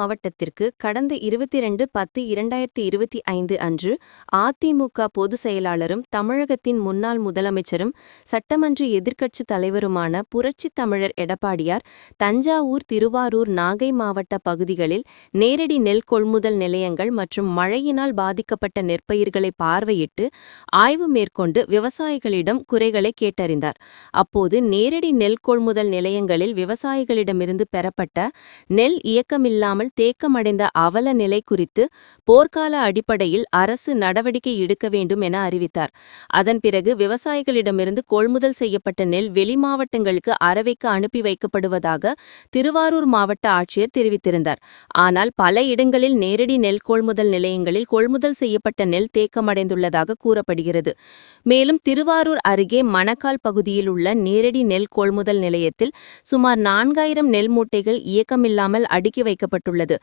மாவட்டத்திற்கு கடந்த 22/10/2025 அன்று அதிமுக பொதுச் செயலாளரும் தமிழகத்தின் முன்னாள் முதலமைச்சரும் சட்டமன்ற எதிர்க்கட்சித் தலைவருமான புரட்சித் தமிழர் எடப்பாடியார் தஞ்சாவூர், திருவாரூர், நாகை மாவட்ட பகுதிகளில் நேரடி நெல் கொள்முதல் நிலையங்கள் மற்றும் மழையினால் பாதிக்கப்பட்ட நெற்பயிர்களை பார்வையிட்டு ஆய்வு மேற்கொண்டு விவசாயிகளிடம் குறைகளை கேட்டறிந்தார். அப்போது நேரடி நெல் கொள்முதல் நிலையங்களில் விவசாயிகளிடமிருந்து பெறப்பட்ட நெல் இயக்கமில்லாமல் தேக்கமடைந்த அவல நிலை குறித்து போர்க்கால அடிப்படையில் அரசு நடவடிக்கை எடுக்க வேண்டும் என அறிவித்தார். அதன் பிறகு விவசாயிகளிடமிருந்து கொள்முதல் செய்யப்பட்ட நெல் வெளிமாவட்டங்களுக்கு அரவைக்கு அனுப்பி வைக்கப்படுவதாக திருவாரூர் மாவட்ட ஆட்சியர் தெரிவித்திருந்தார். ஆனால் பல இடங்களில் நேரடி நெல் கொள்முதல் நிலையங்களில் கொள்முதல் செய்யப்பட்ட நெல் தேக்கமடைந்துள்ளதாக கூறப்படுகிறது. மேலும் திருவாரூர் அருகே மணக்கால் பகுதியில் உள்ள நேரடி நெல் கொள்முதல் நிலையத்தில் சுமார் 4000 நெல் மூட்டைகள் இயக்கமில்லாமல் அடுக்கி வைக்கப்பட்டுள்ளது.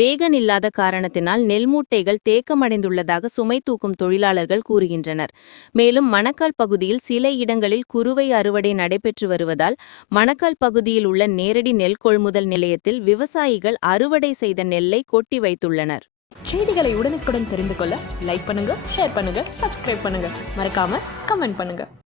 வேகன் இல்லாத காரணத்தினால் நெல் மூட்டைகள் தேக்கமடைந்துள்ளதாக சுமை தூக்கும் தொழிலாளர்கள் கூறுகின்றனர். மேலும் மணக்கால் பகுதியில் சில இடங்களில் குறுவை அறுவடை நடைபெற்று வருவதால் மணக்கால் பகுதியில் உள்ள நேரடி நெல் கொள்முதல் நிலையத்தில் விவசாயிகள் அறுவடை செய்த நெல்லை கொட்டி வைத்துள்ளனர். செய்திகளை உடனுக்குடன் தெரிந்து கொள்ள லைக் பண்ணுங்க, ஷேர் பண்ணுங்க, சப்ஸ்கிரைப் பண்ணுங்க, மறக்காம கமெண்ட் பண்ணுங்க.